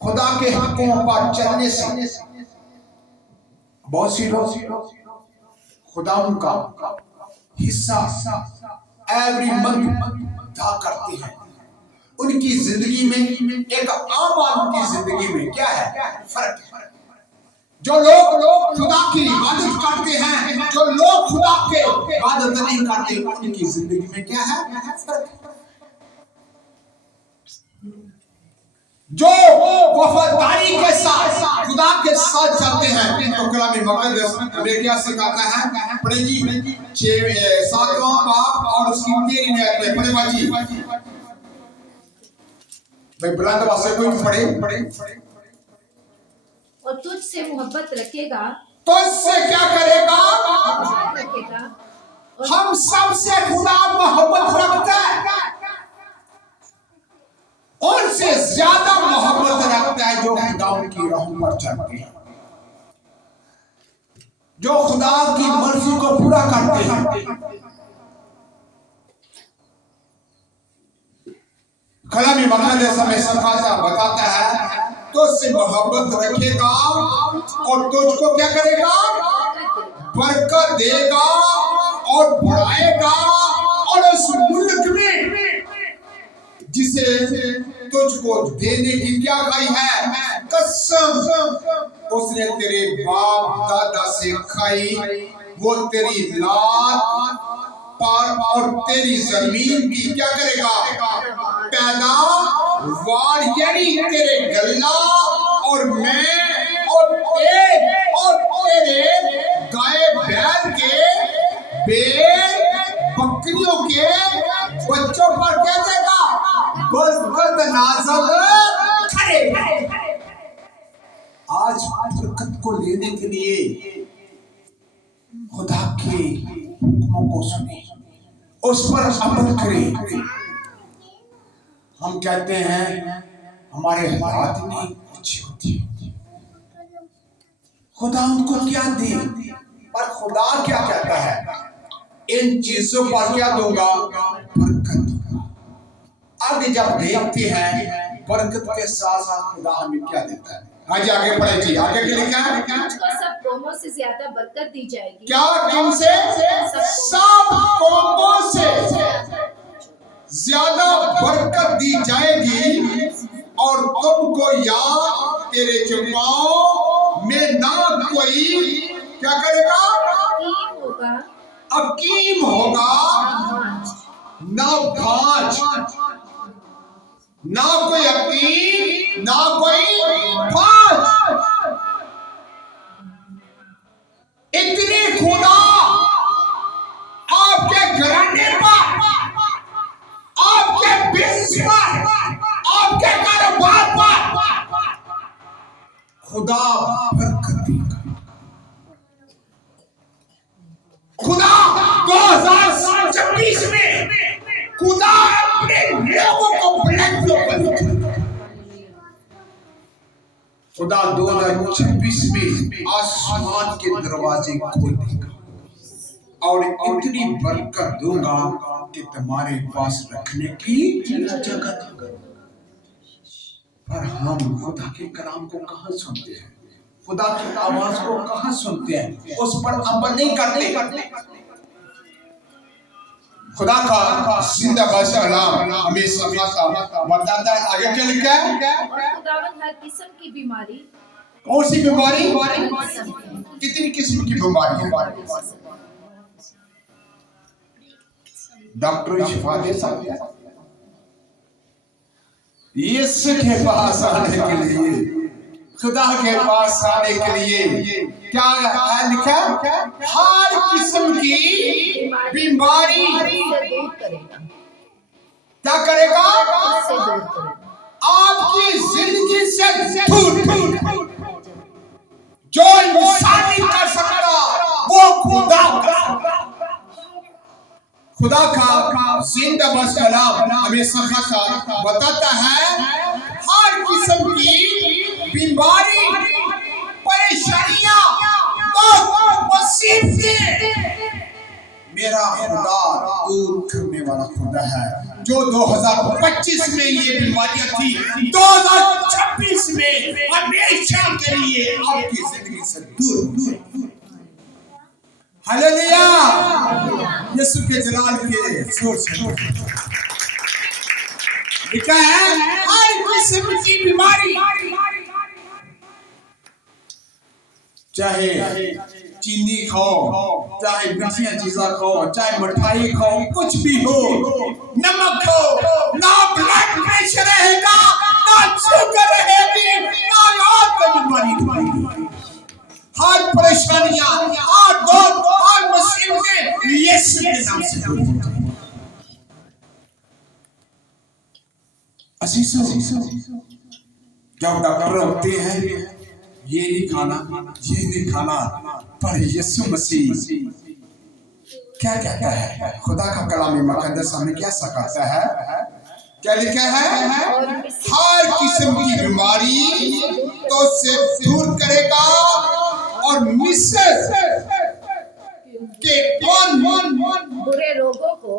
खुदा के हकों पर चलने से बहुत सी लोग खुदा उनका हिस्सा एवरी मंथ अदा करते हैं। उनकी जिंदगी में, एक आम आदमी की जिंदगी में क्या है फर्क है। जो लोग खुदा की इबादत करते हैं, जो लोग खुदा के इबादत नहीं करते, उनकी जिंदगी में क्या है फर्क है। जो वफादारी के साथ खुदा के साथ चलते हैं तो कलाम मुकद्दस हमें क्या सिखाता है? पढ़े जी 7वां बाब और उसकी 13वीं आयत में पढ़े बाजी भाई बुलंद आवाज से कोई पढ़े। और तुझसे मोहब्बत रखेगा, तुझसे क्या करेगा? रखेगा। हम सबसे खुदा मोहब्बत रखता है, उनसे ज्यादा मोहब्बत रखता है जो खुदा की राह पर चलते हैं, जो खुदा की मर्जी को पूरा करते हैं। कलाम मुकद्दस हमें सिखाता बताता है तुझसे मोहब्बत रखेगा और तुझको क्या करेगा? बरकत देगा और बढ़ाएगा, और उस मुल्क में जिसे तुझको देने की क्या खाई है कसम, उसने तेरे बाप दादा से खाई, वो तेरी लात पर और तेरी जमीन की क्या करेगा? पैदावार, यानी तेरे गल्ला और मैं और तेरे गाय बैल के बेल बकरियों के बच्चों पर क्या देगा? बरकत नाज़िल करेगा। आज बरकत को लेने के लिए खुदा के हुक्मों को सुने, उस पर अमल करें। हम कहते हैं हमारे हालात नहीं अच्छे होते, खुदा हमको क्या दे, पर खुदा क्या कहता है? इन चीजों पर क्या दूंगा? बरकत दूंगा। आगे जब देखते हैं बरकत के साथ साथ खुदा हमें क्या देता है? आगे पढ़े जी, आगे क्या लिखा है? तुझको सब कौमों से ज्यादा बरकत दी जाएगी। क्या? किनसे? सब कौमों से ज्यादा बरकत दी जाएगी, और तुमको या तेरे चुमाओं में ना कोई क्या करेगा? अकीम होगा, ना भांज, ना कोई अकीम, ना कोई भांज। इतनी खुदा आपके घराने पर, आपके बिजनेस पर, आपके कारोबार पर खुदा बरकत देगा। खुदा 2026 में खुदा अपने लोगों को बुलाएगा। खुदा 2026 में आसमान के दरवाजे खोल देगा और इतनी बरकत दूंगा कि तुम्हारे पास रखने की जगह देगा। पर हम खुदा के कलाम को कहाँ सुनते हैं? खुदा की आवाज को कहाँ सुनते हैं? उस पर अमल नहीं करते। खुदा का जिंदा कलाम हमें सिखाता बताता है। आगे क्या लिखा है? और खुदावंद हर किस्म की बीमारी। कौन सी बीमारी? कितनी किस्म की बीमारी है? डॉक्टर शिफा दे सकते हैं। यीशु के पास आने के लिए, खुदा के पास आने के लिए क्या है लिखा? हर किस्म की बीमारी क्या करेगा? आपकी जिंदगी से दूर। जो इंसान नहीं कर सकता वो खुदा का जिंदा बस कलाम हमें सिखाता बताता है हर किस्म की बीमारी, परेशानियां, मुसीबतें मेरा खुदा दूर करने वाला खुदा है। जो 2025 में ये बीमारियां थी, 2026 में हमेशा के लिए आपकी जिंदगी से दूर। हालेलुया, यीशु के जलाल के जोर से लिखा है, हर किस्म की बीमारी, चाहे चीनी खाओ, चाहे मीठियां चीज़ें खाओ, चाहे मिठाई खाओ, कुछ भी हो, नमक खाओ, ना ब्लड प्रेशर रहेगा, ना शुगर रहेगी, ना और कोई बीमारी। हर परेशानियां, हर दर्द, हर मुसीबतें यीशु के नाम से दूर हो जाएंगी। असीसो जब डॉक्टर होते हैं, ये नहीं खाना, पर यीशु मसीह क्या कहता है? खुदा का कलाम मुकद्दस हमें क्या सिखाता है? क्या लिखा है? हर किस्म की बीमारी तो से दूर करेगा और मिस्र के बुरे रोगों को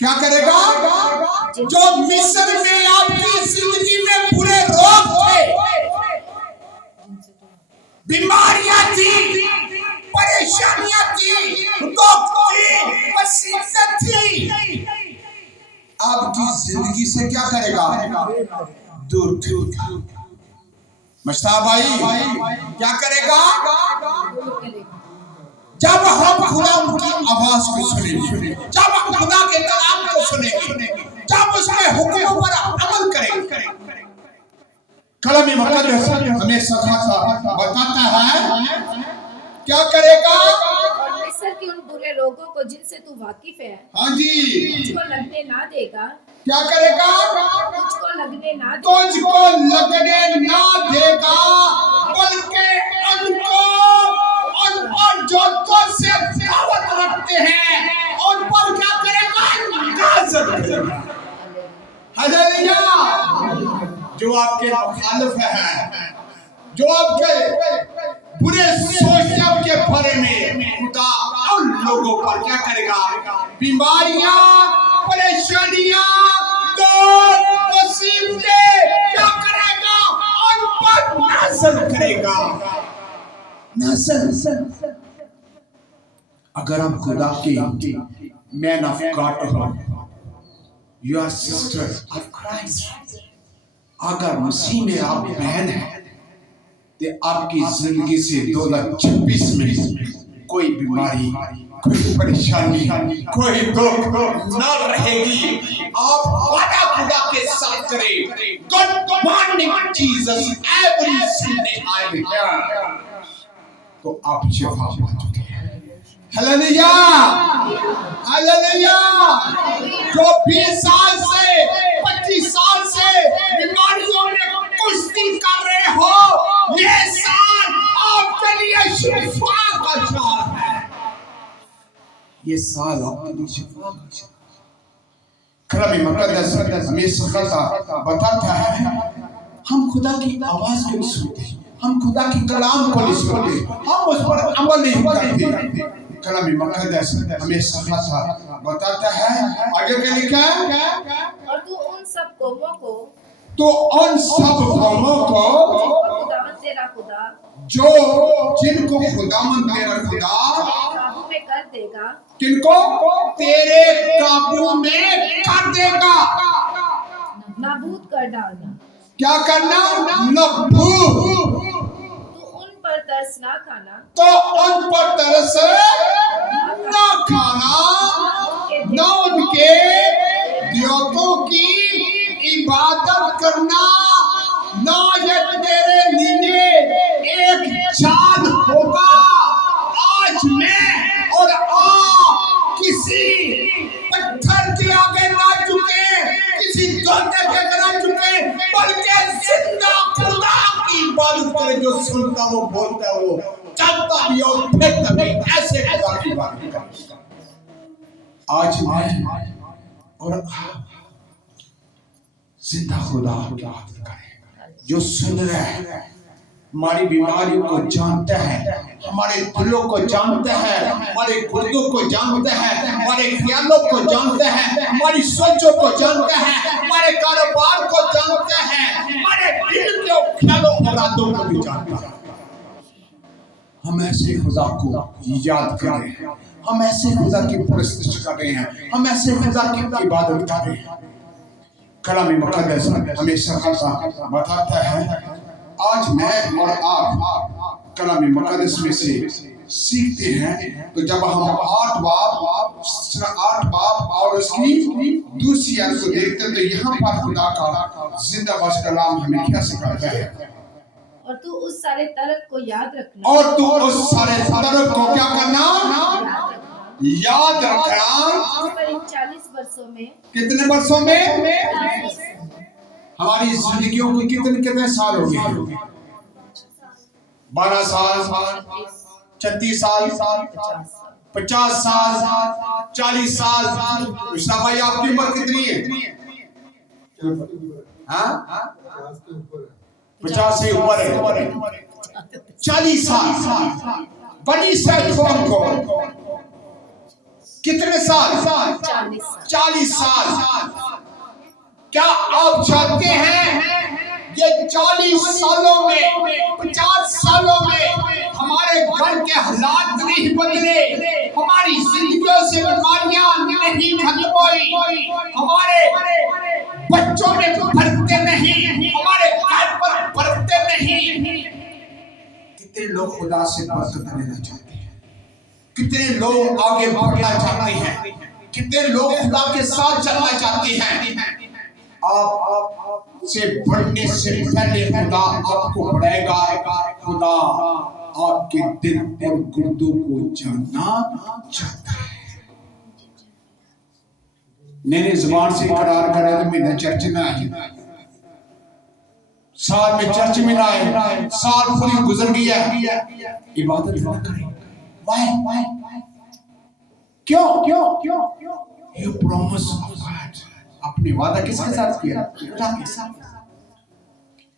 क्या करेगा? जो मिस्र में आपकी जिंदगी में बुरे रोग थे, बीमारियां थी, परेशानियां थी, दुख थी, मुसीबत थी, आपकी जिंदगी से क्या करेगा? दूर। मस्ता भाई क्या करेगा? जब हम खुदा की आवाज को सुनेंगे, जब हम खुदा के कलाम को सुनेंगे, जब उसके हुक्मों पर अमल करेंगे। कलाम मुकद्दस हमें बताता है क्या करेगा? मिस्र के उन बुरे रोगों को जिनसे तू वाकिफ है, हाँ जी, तुझको लगने ना देगा। क्या करेगा? तुझको लगने ना देगा, बल्कि उनको जो तुझसे दावत रखते हैं उन पर क्या करेगा? नाज़र करेगा। हालेलुया, जो आपके मुखालिफ हैं, जो आपके बुरे सोचने के बारे में, खुदा उन लोगों पर क्या करेगा? बीमारियां, परेशानियां, मुसीबतें क्या करेगा? उन पर नाज़र करेगा। नाज़र। अगर हम खुदा की मैन ऑफ गॉड हो, you are sister of Christ, अगर मसीह में आप बहन हैं, तो आपकी जिंदगी से 2026 में कोई बीमारी, कोई परेशानी, कोई दुख ना रहेगी। आप वादा खुदा के साथ करें, good morning Jesus, every Sunday I am here, तो आप शिफा पा चुके हैं। Hallelujah, hallelujah. जो 20 साल से 25 साल से बीमारियों में कुश्ती कर रहे हो, ये साल आपके लिए शिफा का साल है। ये साल आपके लिए शिफा का साल। कलाम मुकद्दस हमें सिखाता बताता है, हम खुदा की आवाज को नहीं सुनते, हम खुदा की कलाम को नहीं सुनते, हम उस पर अमल नहीं करते। कलाम मुकद्दस हमें सिखाता बताता है, आगे क्या लिखा है? और तू उन सब कौमों को खुदावंद तेरा खुदा, जो जिनको खुदावंद तेरा खुदा काबू में कर देगा, किनको? तेरे काबू में कर देगा। नाबूद कर डालना। क्या करना? नाबूद। तू उन पर तरस ना खाना, तो उन पर तरस ना खाना, ना उनके देवताओं की इबादत करना, ना ये तेरे लिए एक चाँद होगा। आज मैं और किसी पत्थर के आगे ना झुके, किसी धोखे के आगे ना झुके, बल्कि जिंदा खुदा की इबादत करे। जो सुनता वो बोलता वो चलता भी और फिरता भी, ऐसे खुदा की इबादत करे। आज मैं और आप जिंदा खुदा की इबादत करें, जो सुन रहे हैं, हमारी बीमारियों को जानता है, हमारे दिलों को जानता है, हमारे गुर्दों को जानता है, हमारे ख्यालों को जानता है, हमारी सोचों को जानता है, हमारे कारोबार को जानता है, हमारे दिल के ख्यालों इरादों को भी जानता है। हम ऐसे खुदा को याद कर रहे हैं, हम ऐसे खुदा की परस्तिश कर रहे हैं, हम ऐसे खुदा की इबादत कर रहे हैं। कलाम मुकद्दस हमेशा बताता है, आज मैं और आप कलाम मुकद्दस में से सीखते हैं। तो जब हम 8 बाब और उसकी दूसरी आयत को देखते हैं, तो यहाँ पर खुदा का जिंदा बस कलाम हमें क्या सिखाता है? और तू उस सारे तर्क को याद रखना, और तू उस सारे तर्क को क्या करना? याद रखना। 40 वर्षों में, कितने वर्षों में? हमारी जिंदगियों को कितने साल हो गए? 12 साल, 36 साल, 50 साल, 40 साल। कृष्णा भाई आपकी उम्र कितनी है? हाँ, 50 से ऊपर है। 40 साल बड़ी सेटफोन को कितने साल? 40 साल। क्या आप चाहते हैं ये 40 सालों में, 50 सालों में हमारे घर के हालात नहीं बदले, हमारी जिंदगियों से बीमारियां नहीं खत्म हुई, हमारे बच्चों में बढ़ते नहीं, हमारे घर पर बढ़ते नहीं? कितने लोग खुदा से बरकत लेना चाहते हैं, कितने लोग आगे बढ़ना चाहते हैं, कितने लोग खुदा के साथ चलना चाहते हैं। आप से बढ़ने से पहले खुदा आपको बढ़ाएगा। खुदा आपके दिल और गुर्दों को जानना चाहता है। मैंने जुबान से करार करा तो मैंने चर्च में आई, साल में चर्च में ना आए, साल पूरी गुजर गया, इबादत ना करें। Why? क्यों? You promise of God. अपने वादा किसके साथ किया? खुदा के साथ।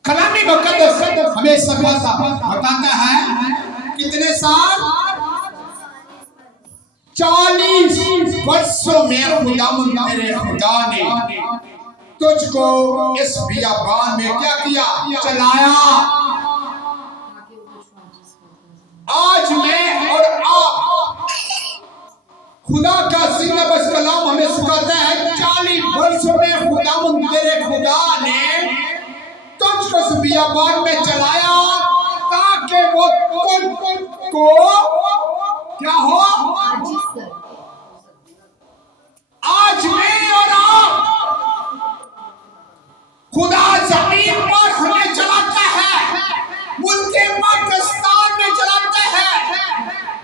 कलामी मुकद्दस हमें बताता है कितने साल? 40 वर्षों में मेरे खुदा ने तुझको इस बियाबान में क्या किया? चलाया। आज मैं और आप, खुदा का जिंदा बस कलाम हमें सिखाता है 40 वर्षों में तेरे खुदा ने तुझको इस बियाबान में चलाया ताकि वो तुझको क्या हो? आज मैं और आप, खुदा जमीन पर हमें चलाता है, मुल्के पाकिस्तान में चलाता है,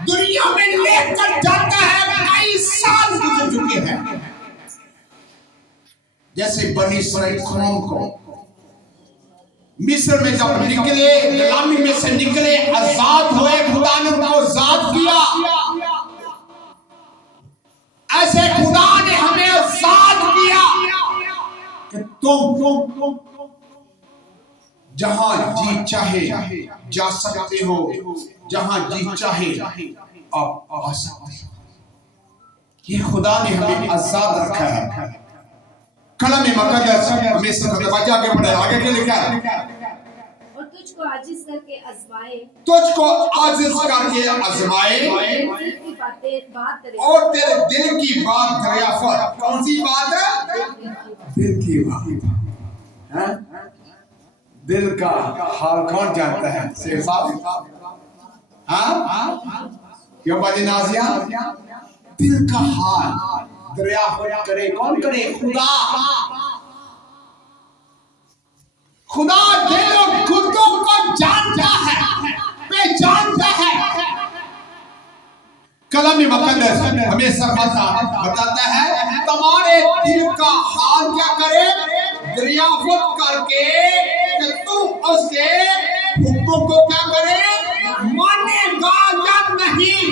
दुनिया में लेकर जाता है। कई साल गुजर चुके हैं। जैसे बनी इसराइल कौम को मिस्र में जब निकले, गुलामी में से निकले, आजाद हुए, खुदा ने उनको आजाद किया। ऐसे खुदा ने हमें आजाद किया कि तुम जहां जी चाहे जा सकते हो, जहां जी चाहे आप आ सकते हो। ये खुदा ने हमें आजाद रखा है। कलाम मुकद्दस हमें सिखाता है, आगे बढ़े, आगे क्या लिखा है? और तुझको आजिज करके आजमाए, और तेरे दिल की बात दरियाफ्त। कौन सी बात है? दिल की बात। दिल का हाल कौन जानता है? शेर साहब, क्यों बाजी नाजिया? दिल का हाल दरियाफ्त करे कौन? करे खुदा। खुदा दिल और गुर्दों को जानता है, पहचानता है। कलाम मुकद्दस हमेशा बताता है तुम्हारे दिल का हाल क्या करे? दरियाफ्त करके कि तू उसके हुक्मों को क्या करे? मानेगा या नहीं।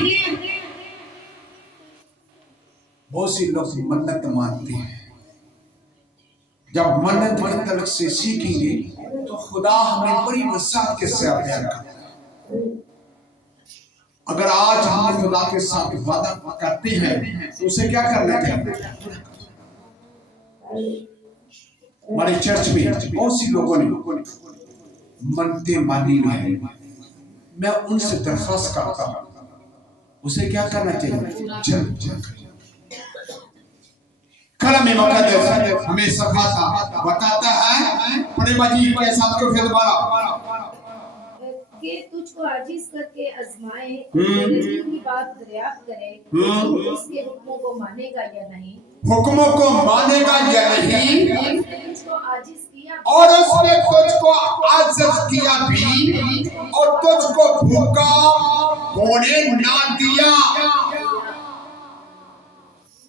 बहुत सी लोग मन्नत मानते हैं। जब मन्नत के तलक से सीखेंगे तो खुदा हमें बड़ी वसात के साथ प्यार करता है। अगर आज हम खुदा के साथ वादा करते हैं तो उसे क्या करना चाहिए? हमारे चर्च में बहुत सी लोगों ने मनते मानी है, मैं उनसे दरख्वास्त करता हूं उसे क्या करना चाहिए? जल्द कलम मुक़द्दस हमें सिखाता बताता है। पढ़े बाजी के साथ को फिर दोबारा कि तुझको आजीज करके आजमाए, तेरे दिल की बात दरियाफ्त करे, तू उसके हुक्मों को मानेगा या नहीं, हुक्मों को मानेगा या नहीं, उसने तुझको आजीज किया और उसने तुझको आजिज किया भी, और तुझको भूखा होने ना दिया,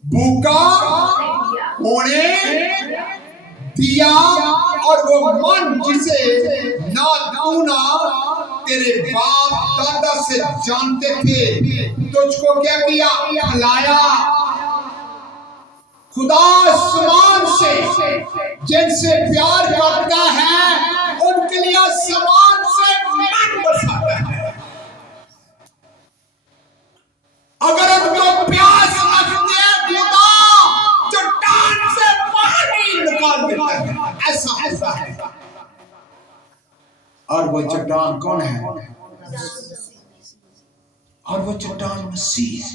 भूखा होने दिया। और वो मन जिसे ना तूना तेरे बाप दादा से जानते थे, तुझको क्या किया? खिलाया। खुदा आसमान से जिनसे प्यार करता है उनके लिए आसमान से मन बरसाता है। अगर उनको प्यास लगती है खुदा चट्टान से पानी निकाल देता है, ऐसा ऐसा है। और वो चट्टान कौन है? और वो चट्टान मसीह।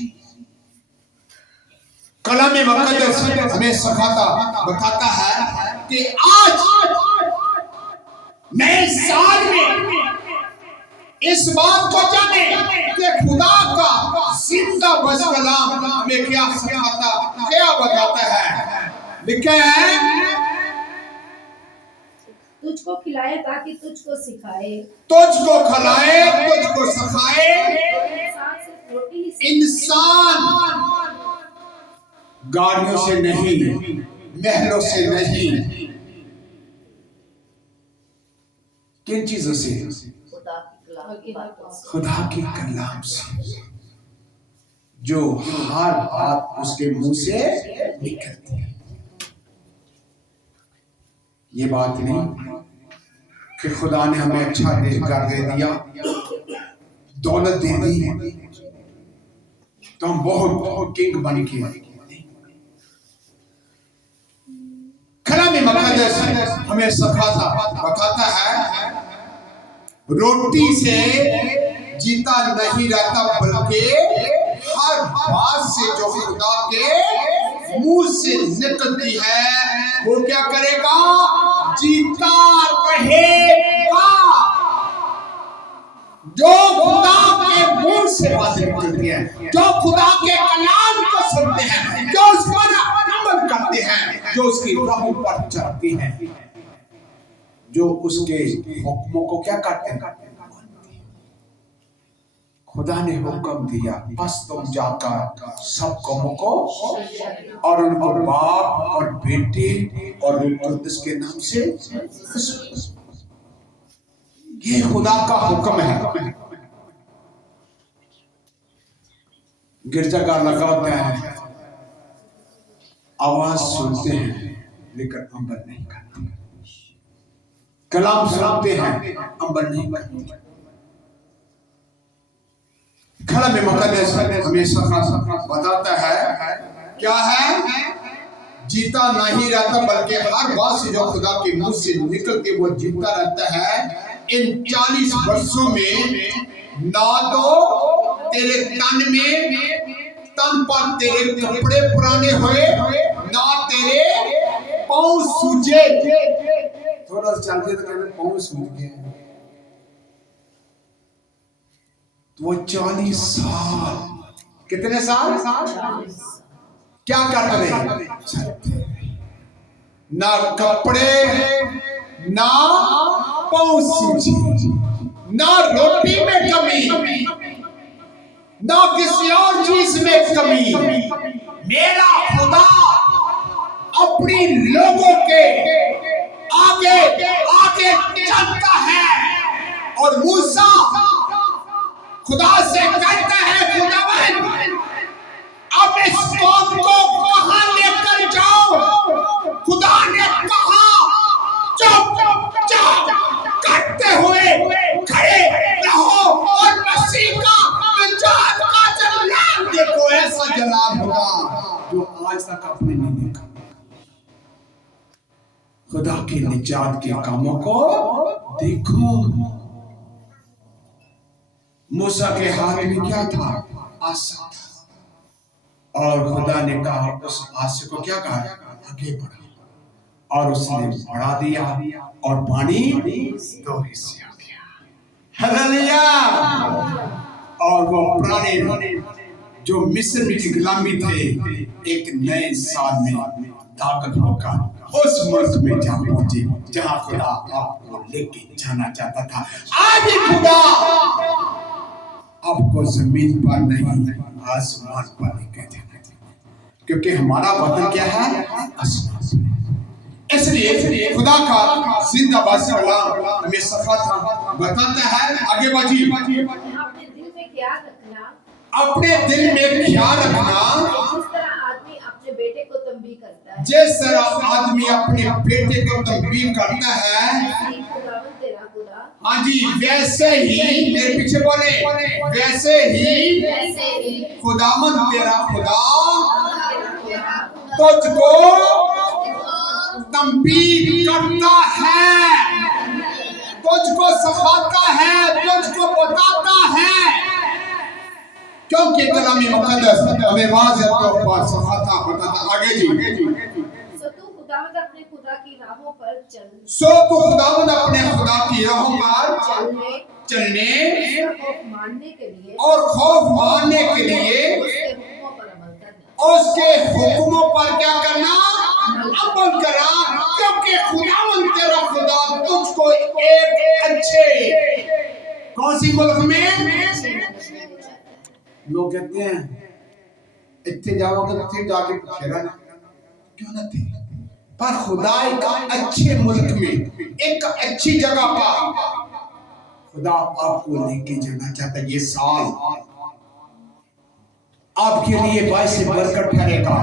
कलम मुक़द्दस हमें सिखाता बताता है कि आज नए साल में इस बात को जाने कि खुदा का जिंदा बस कलाम हमें क्या सिखाता, क्या बताता है। लिखा है तुझको खिलाए ताकि तुझको सिखाए, तुझको खिलाए तुझको सिखाए। इंसान सिर्फ रोटी ही से इंसान गाड़ियों से नहीं, महलों से नहीं, किन चीजों से? खुदा के कलाम से, जो हर बात उसके मुंह से निकलती है। ये बात नहीं कि खुदा ने हमें अच्छा घर दे दिया, दौलत दे दी तो हम बहुत किंग बन के। कलाम मुक़द्दस हमें सिखाता बताता है रोटी से जीता नहीं रहता, बल्कि हर बात से जो खुदा के मुंह से निकलती है वो क्या करेगा? जीता रहेगा। जो खुदा के मुंह से बातें निकलती है, जो खुदा के कलाम को सुनते हैं, जो उस पर अमल करते हैं, जो उसकी राह पर चलते हैं, जो उसके हुक्मों को क्या करते हैं? खुदा ने हुक्म दिया बस तुम जाकर सब कौमों को और उनको बाप और बेटे और रूह कुद्दुस के नाम से, ये खुदा का हुक्म है। गिरजाघर लगा होता है, आवाज सुनते हैं लेकिन अमल नहीं करते, कलाम सुनते हैं अमल नहीं करते। कलाम मुक़द्दस हमें बताता है क्या है? जीता नहीं रहता, बल्कि हर बात से जो खुदा के मुंह से निकल के वो जीता रहता है। इन 40 वर्षों में ना तो तेरे तन पर तेरे कपड़े पुराने हुए, ना तेरे पांव सूजे। थोड़ा चलते तो कहते पांव सूज गए। तो वो 40 साल, कितने साल? क्या करते रहे? ना कपड़े, ना पांव सूजे, ना रोटी में कमी, ना किसी और चीज में कमी। मेरा खुदा अपनी लोगों के आगे आगे चलता है। और मूसा खुदा से कहता है, खुदावंद अब इस कौम को कहां लेकर जाओ? खुदा ने कहा चुप खुदा के निजात के कामों को देखो। मूसा के हाथ में क्या था? आसा था। और खुदा ने कहा उस आसे को क्या कहा? आगे बढ़ा। और उसने बढ़ा दिया और पानी 2 हिस्से हो गया। हालेलुया। और वो पुराने जो मिस्र में की गुलामी थे, एक नए साल में दाखिल होकर उस मुल्क में जा पहुंचे जहां खुदा आपको लेके जाना चाहता था। आज खुदा आपको जमीन पर नहीं, आसमान पर लेके जाना चाहता है, क्योंकि हमारा वतन क्या है? आसमान। इसलिए खुदा का जिंदाबाद कलाम हमें सफाता बताता है। आगे बढ़िए। अपने दिल में क्या रखना, अपने दिल में क्या रखना, जिस तरह आदमी अपने बेटे को तंबीह करता है, जिस तरह आदमी अपने बेटे को तंबीह करता है, खुदावंद तेरा खुदा, हाँ जी, वैसे ही मेरे पीछे बोले, वैसे ही खुदावंद तेरा खुदा तुझको तंबीह करता है, तुझको सिखाता है, तुझको बताता है, क्योंकि कलाम मुकद्दस हमें वाज़ेह तौर पर सिखाता बताता। आगे जी। सो तू खुदावंद अपने खुदा की राहों पर चल, सो तू खुदावंद अपने खुदा की राहों पर चलने और खौफ मानने के लिए उसके हुक्मों पर क्या करना? अमल करा, क्योंकि खुदावंद तेरा खुदा तुझको एक अच्छे, कौन सी मुल्क में? लोग कहते हैं इतने जाओगे फिर जाके खेला क्यों ना थे, पर खुदा एक अच्छे मुल्क में, एक अच्छी जगह पर खुदा आपको लेके जाना चाहता है। ये साल आपके लिए बाइस से बरकत ठहरेगा।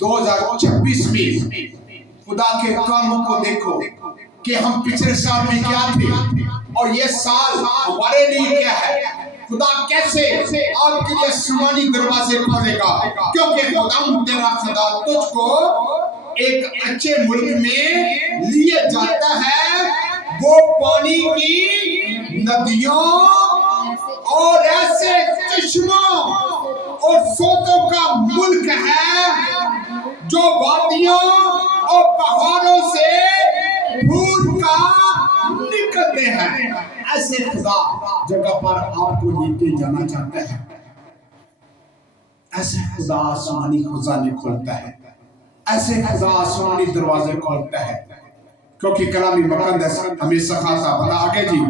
2026 में खुदा के कामों को देखो कि हम पिछले साल में क्या थे और ये साल हमारे लिए क्या है। खुदा कैसे आपके लिए आसमानी दरवाजे खोलेगा, क्योंकि खुदा तेरा खुदा तुझको एक अच्छे मुल्क में लिए जाता है। वो पानी की नदियों और ऐसे चश्मों और सोतों का मुल्क है जो वादियों और पहाड़ों से फूल का निकलते हैं। ऐसे खुदा जगह पर आपको लेके जाना चाहता है। ऐसे खुदा आसमानी खजाने खोलता है, ऐसे खुदा आसमानी दरवाजे खोलता है, क्योंकि कलामी मुकद्दस हमें सिखाता बता। आगे जी,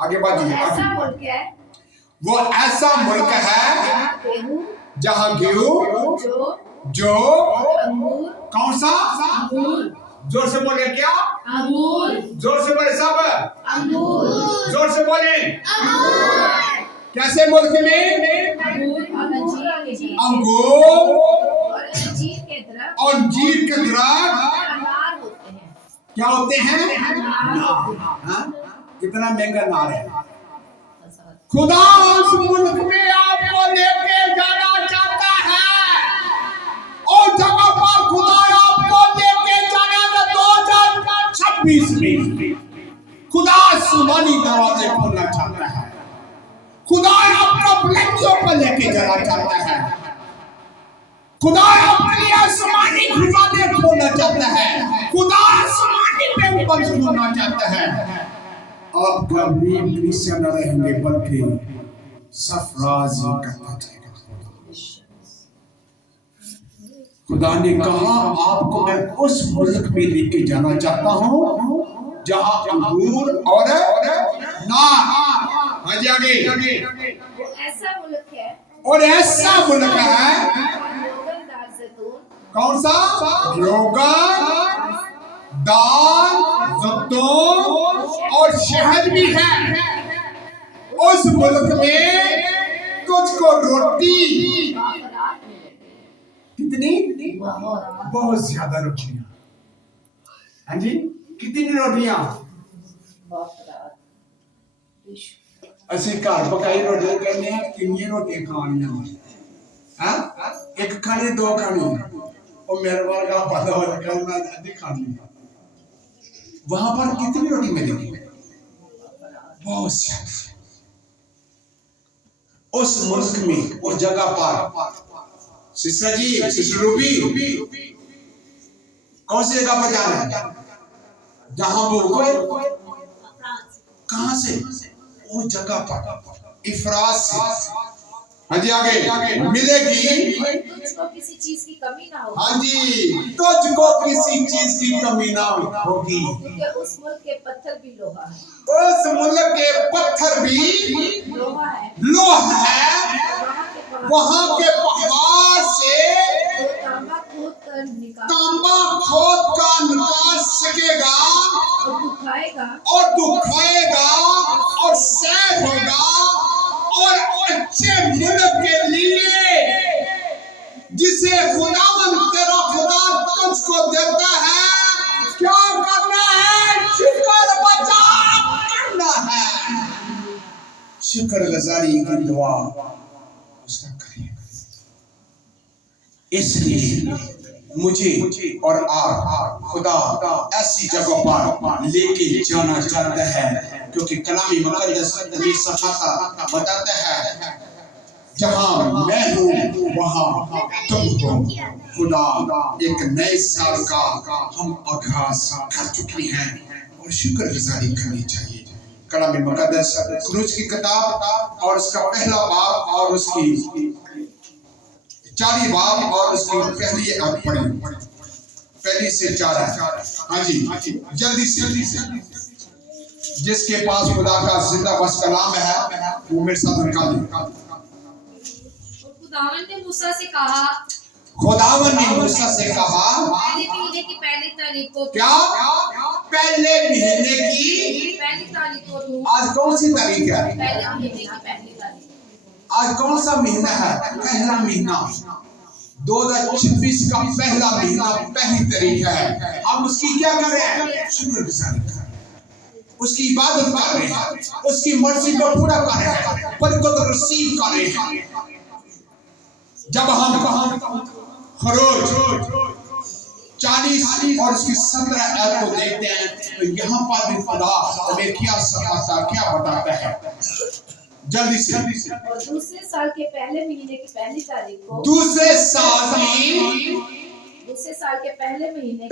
आगे बढ़िए। ऐसा मुल्क है, वो ऐसा मुल्क है जहाँ गेहूं जो अंगूर, कौन सा? अंगूर, जोर से बोले क्या? अंगूर, जोर से बोले सब, अंगूर, जोर से बोले। अंगूर, कैसे मुल्क में? अंगूर अंगूर और अंजीर के दरख्त और अंजीर के दरख्त अनार होते हैं। क्या होते हैं? अनार। हाँ? कितना महंगा नार है। खुदा उस मुल्क में आपको लेके जाना चाहता है और जगह पर खुदा आपको लेके जाना है। 2026 में खुदा आसमानी दरवाजे खोलना चाहता है। खुदा आपको बुलंदियों पर लेके जाना चाहता है। खुदा अपनी आसमानी खजाने खोलना चाहता है। खुदा आसमानी बैंक खोलना चाहता है। आप कभी क्रिश्चियन न रहेंगे, बल्कि सरफराजी करना चाहेगा। खुदा ने कहा आपको मैं उस मुल्क में लेके जाना चाहता हूँ जहाँ अंगूर और नार। हाँ जी आगे। ऐसा मुल्क है और ऐसा मुल्क है रोगनदार जैतून, कौन सा? रोगन, दाल, जैतून और शहद भी है। उस मुल्क में तुझको रोटी कितनी? बहुत ज्यादा रोटियां। हाँ जी, कितनी रोटियां? ਅਸੀਂ ਘਰ ਪਕਾਈ ਰੋਟੀ ਕਹਿੰਦੇ ਆ, ਕਿੰਨੀਆਂ ਰੋਟੀਆਂ ਖਾਣੀਆਂ? ਹਾਂ, ਇੱਕ ਖਾਣੀ ਦੋ ਖਾਣੀ। और मेरे बार का पता हो कल मैं अधिक खा ली। वहां पर कितनी रोटी मिलेगी? बहुत ज्यादा। उस मुल्क में, उस जगह पर सिस्टर जी, सिस्टर रूबी, कौन सी जगह पर जाना है? जहां वो कहां से? उस जगह पर इफरात से। हाँ जी, आगे मिलेगी। तुझको किसी चीज की कमी ना हो। हाँ जी, तुझको किसी चीज की कमी ना होगी, क्योंकि उस मुल्क के पत्थर भी लोहा है। उस मुल्क के पत्थर भी लोहा है। लोहा है। वहां के पहाड़ से तांबा खोद कर निकाल सकेगा और तू खाएगा और सैफ होगा। और अच्छे मुल्क के लिए जिसे खुदावंद तेरा खुदा तुझको देता है, क्या करना है? शुक्र बचा करना है। शुक्रगुजारी की दुआ उसका करिए। इसलिए मुझे और आप खुदा ऐसी जगह पर लेके जाना चाहता है, क्योंकि कलामी मुकद्दस में सहाता बताता है, जहां मैं हूं वहां तुम हो। खुदा एक नए साल का हम आगाज कर चुके हैं और शुक्रगुजारी करनी चाहिए। कलामी मुकद्दस क्रूज की किताब और उसका पहला बाब और उसकी 40 बाब और उसकी पहली आयत पढ़ी, पहली से 4 है। हाँ जी, जल्दी से जिसके पास खुदा का जिंदा बस कलाम है वो मेरे साथ निकाल दे। खुदावन ने मूसा से कहा, खुदावन ने मूसा से कहा, पहले महीने की पहली तारीख को, क्या? पहले महीने की पहली तारीख को तू, आज कौन सी तारीख है? पहले महीने की पहली तारीख, आज कौन सा महीना है? पहला महीना 2026 का पहला महीना, पहली तारीख है। हम उसकी क्या कर रहे हैं? शुक्रगुजारी कर रहे हैं, उसकी इबादत कर रहे हैं, उसकी मर्जी को पूरा कर रहे हैं, बरकत रिसीव कर रहे हैं। जब हम खरोज 40 और उसकी 17 आयत को देखते हैं तो यहाँ पर भी खुदा हमें क्या सिखाता, क्या बताता है? जल्दी से। और दूसरे साल के पहले महीने की पहली तारीख को, दूसरे साल के पहले महीने की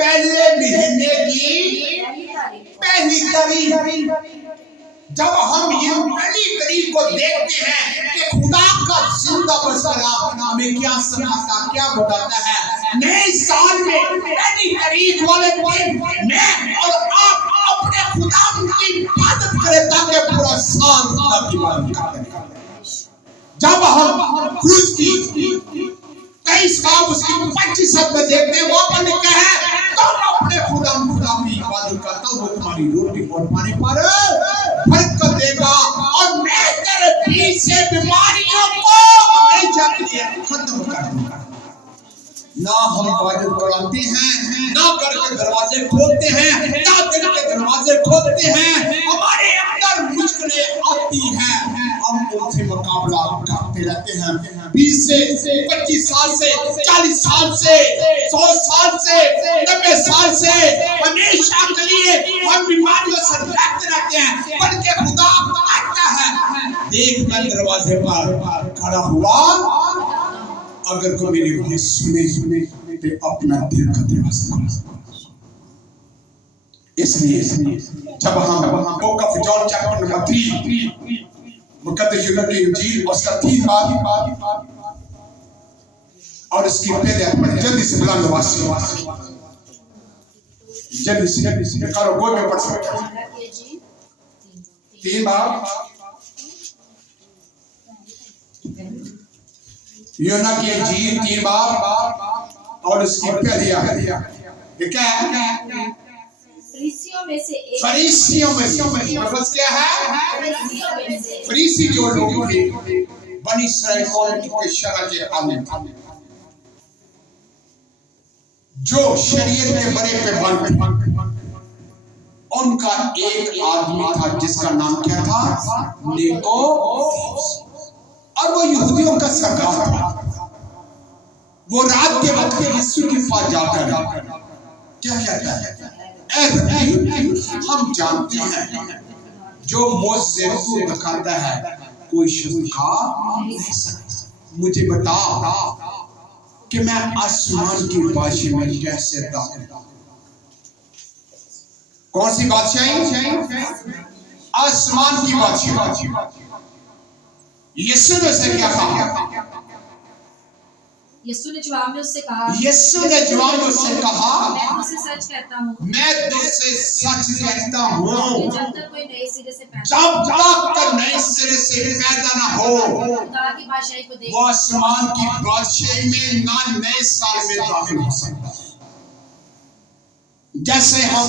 पहली तारीख, जब हम ये पहली तारीख को देखते हैं कि खुदा का जिंदा बसकलाम हमें क्या सिखाता, क्या बताता है? नए साल में पहली तारीख वाले दिन मैं और आप अपने खुदा की इबादत करें ताकि पूरा साल खुदा की इबादत करें। जब हम क्रूज की 23 बाब उसकी 25 में देखते हैं, वहां पर लिखा है तुम अपने खुदा की इबादत करता हो, वो तुम्हारी रोटी और पानी पर बरकत देगा और मैं तेरे बीच से बीमारियों को हमेशा के लिए खत्म कर दूंगा। ना हम इबादत कराते हैं, ना घर के दरवाजे खोलते हैं, ना दिल के दरवाजे खोलते हैं, हमारे अंदर मुश्किलें आती हैं, हम उनसे मुकाबला करते रहते हैं। 20 से 25 साल से 40 साल से 100 साल से 90 साल से हमेशा के लिए हम बीमारियों से लड़ते रहते हैं। बल्कि खुदा कहता है, देख मैं दरवाजे पर खड़ा हुआ, अगर कोई मेरी बात सुने तो अपना दिल का दरवाजा खोलो। इसलिए जब हम book of John chapter number 3 मुकद्दस यूहन्ना की इंजील उसका 3 बाब और इसकी पहले जल्दी से बुलंद आवाज से जल्दी से करो, कोई में पढ़ सकता है। 3 बाब यूहन्ना की इंजील 3 बाब और इसकी पहली आयत। ये क्या है? फरीसियों में से एक, मतलब क्या है? फरीसी जो लोग थे बनी इस्राएल कौम के शरअ के आलिम, जो शरीयत के बड़े पैबंद, उनका एक आदमी था जिसका नाम क्या था? निकोदेमुस। और वो यहूदियों का सरदार था। वो रात के वक्त यीशु के पास जाकर क्या कहता है, ऐ रब्बी, हम जानते हैं जो मोज़े को दिखाता है कोई शख्स का नहीं सकता। मुझे बता कि मैं आसमान की बादशाही में कैसे दाखिल हूं। कौन सी बादशाही? आसमान की बादशाही। यीशु ने से क्या कहा? यीशु ने जवाब में उससे कहा, यीशु ने जवाब में उससे कहा, मैं तुझसे सच कहता हूँ, मैं तुझसे सच कहता हूँ, जब तक कोई नए सिरे से पैदा जब तक नए सिरे से पैदा ना हो, खुदा की बादशाही को देख वो आसमान की बादशाही में ना नए साल में दाखिल हो सकता। जैसे हम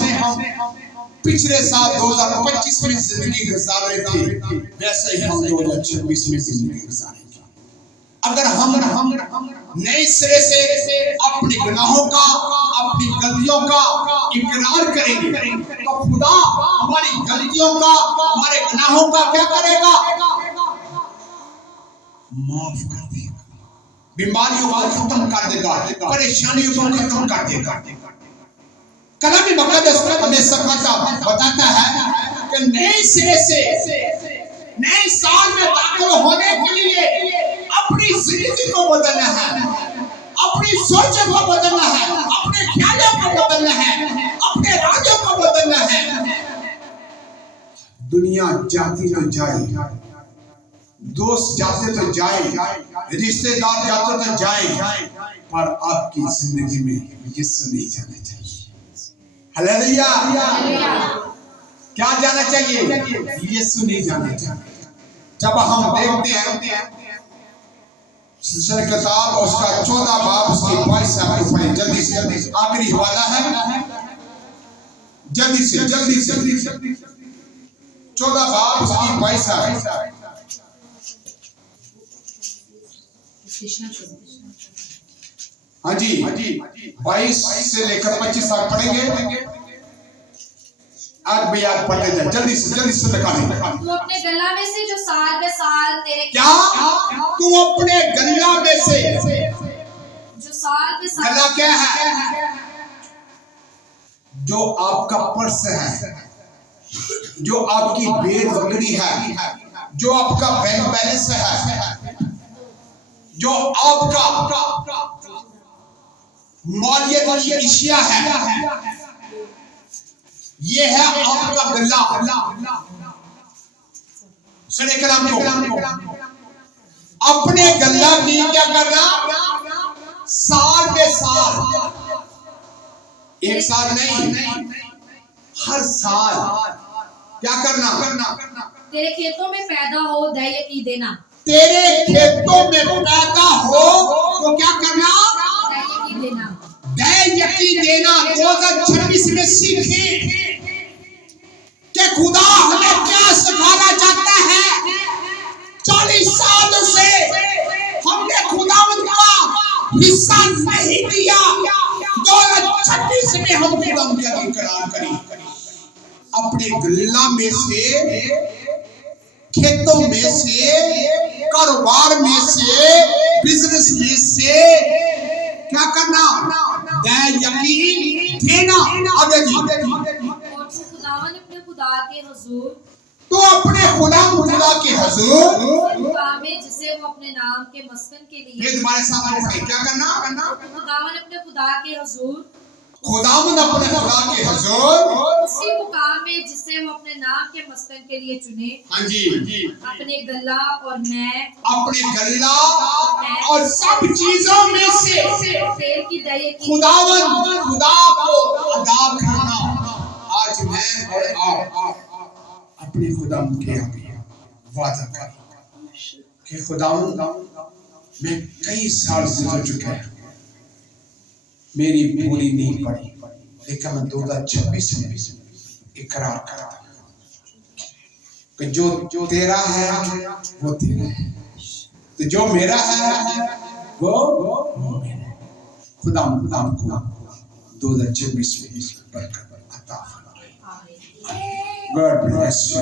पिछले साल 2025 में जिंदगी गुजार रहे थे, वैसे ही हम 2026 में जिंदगी गुजारेंगे। अगर हम नए सिरे से अपने गुनाहों का, अपनी गलतियों का इकरार करेंगे, तो खुदा हमारी गलतियों का, हमारे गुनाहों का क्या करेगा? माफ कर देगा, बीमारियों को खत्म कर देगा, परेशानियों को खत्म कर देगा। कलामी मुक़द्दस हमें सकाता बताता है कि नए सिरे से नए साल में दाखिल होने के लिए अपनी जिंदगी को बदलना है, अपनी सोचों को बदलना है, अपने ख्यालों को बदलना है, अपने राज्यों को बदलना है। दुनिया जाती तो जाए, दोस्त जाते तो जाए, रिश्तेदार जाते तो जाए, पर आपकी जिंदगी में यीशु नहीं जाना चाहिए। हालेलुया। क्या जाना चाहिए? यीशु नहीं जाना चाहिए। जब हम देखते हैं किताब उसका 14 बाब उसकी 22 आपको पढ़े जल्दी से, आखिरी हवाला है, जल्दी से 14 बाब उसकी 22 है। हाँ जी, 22 से लेकर 25 तक पढ़ेंगे। आज भी याद पढ़ते जाए, जल्दी से निकालें। तू अपने गला में से जो साल में साल तेरे क्या? तू अपने गला में से जो साल में साल, गला क्या है? जो आपका पर्स है, जो आपकी भेड़ बकरी है, जो आपका बैंक बैलेंस है, जो आपका मालियत की अशिया है, ये है आपका गला। सुने कलाम को, अपने गला की क्या करना? साल में साल, एक साल नहीं, हर साल क्या करना? तेरे खेतों में पैदा हो दया यकीन देना, तेरे खेतों में पैदा हो तो क्या करना? दया यकीन देना, दया यकीन देना। 2026 में सीखें कि खुदा हमें क्या सिखाना चाहता है। 40 साल से हमने खुदावंद का हिस्सा नहीं दिया, 2026 में हम खुदावंद का इकरार करें। अपने गल्ला में से, खेतों में से, कारोबार में से, बिजनेस में से क्या करना? दया यकीन देना। आगे जी, और तू खुदावन अपने खुदा के हुजूर, तो अपने खुदा के हुजूर मुकाम में जिसे वो अपने नाम के मस्कन के लिए, ये तुम्हारे साथ पढ़े, क्या करना? खुदावन अपने खुदा के हुजूर, खुदावंद अपने खुदा के हुजूर उसी मुकाम में जिसे वो अपने नाम के मस्कन के लिए चुने, हाँ जी, अपने गला और मैं अपने गल्ला और सब चीजों में से तेल की दया की खुदावंद खुदा को अदा करना। आज मैं और आप अपने खुदावंद के आगे वादा करें कि खुदावंद, मैं कई साल गुजर चुके हैं, मेरी पूरी नहीं पड़ी, लेकिन मैं 2026 में इकरार करता हूं कि जो तेरा है वो तेरा है, तो जो मेरा है वो मेरा है। खुदा को 2026 में बरकत अता फरमाए। God bless you.